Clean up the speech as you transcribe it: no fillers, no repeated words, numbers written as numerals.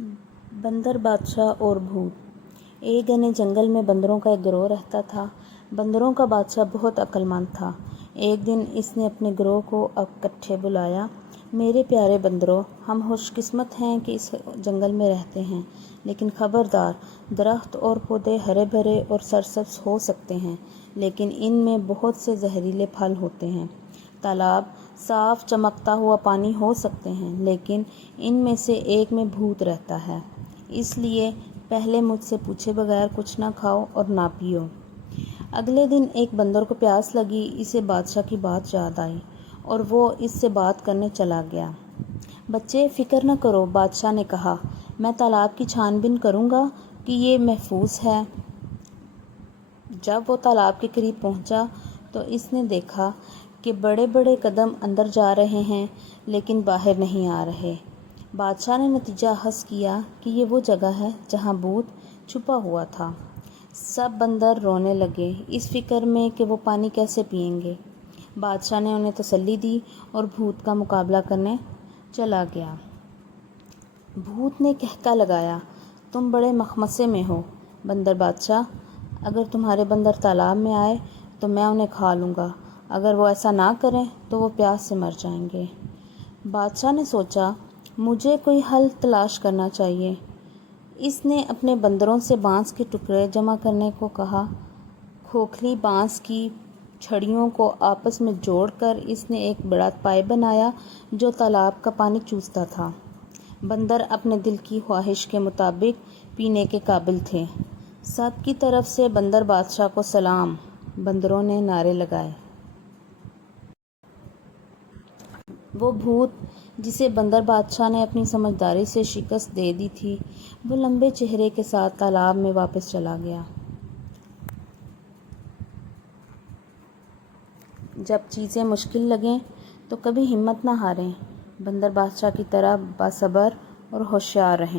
बंदर बादशाह और भूत। एक घने जंगल में बंदरों का एक गिरोह रहता था। बंदरों का बादशाह बहुत अक्लमंद था। एक दिन इसने अपने गिरोह को इकट्ठे बुलाया। मेरे प्यारे बंदरों, हम खुशकिस्मत हैं कि इस जंगल में रहते हैं, लेकिन खबरदार, दरख्त और पौधे हरे भरे और सरसब्ज हो सकते हैं, लेकिन इनमें बहुत से जहरीले फल होते हैं। तालाब साफ चमकता हुआ पानी हो सकते हैं, लेकिन इनमें से एक में भूत रहता है। इसलिए पहले मुझसे पूछे बगैर कुछ ना खाओ और ना पियो। अगले दिन एक बंदर को प्यास लगी। इसे बादशाह की बात याद आई और वो इससे बात करने चला गया। बच्चे, फिक्र न करो, बादशाह ने कहा, मैं तालाब की छानबीन करूँगा कि ये महफूज है। जब वो तालाब के करीब पहुँचा तो इसने देखा कि बड़े बड़े कदम अंदर जा रहे हैं, लेकिन बाहर नहीं आ रहे। बादशाह ने नतीजा हस किया कि ये वो जगह है जहाँ भूत छुपा हुआ था। सब बंदर रोने लगे, इस फिक्र में कि वो पानी कैसे पिएंगे। बादशाह ने उन्हें तसल्ली दी और भूत का मुकाबला करने चला गया। भूत ने कहका लगाया, तुम बड़े मखमसे में हो बंदर बादशाह। अगर तुम्हारे बंदर तालाब में आए तो मैं उन्हें खा लूँगा। अगर वो ऐसा ना करें तो वो प्यास से मर जाएंगे। बादशाह ने सोचा, मुझे कोई हल तलाश करना चाहिए। इसने अपने बंदरों से बांस के टुकड़े जमा करने को कहा। खोखली बांस की छड़ियों को आपस में जोड़कर इसने एक बड़ा पाइप बनाया जो तालाब का पानी चूसता था। बंदर अपने दिल की ख्वाहिश के मुताबिक पीने के काबिल थे। सब की तरफ से बंदर बादशाह को सलाम, बंदरों ने नारे लगाए। वो भूत जिसे बंदर बादशाह ने अपनी समझदारी से शिकस्त दे दी थी, वो लंबे चेहरे के साथ तालाब में वापस चला गया। जब चीज़ें मुश्किल लगें तो कभी हिम्मत न हारें। बंदर बादशाह की तरह बासबर और होशियार रहें।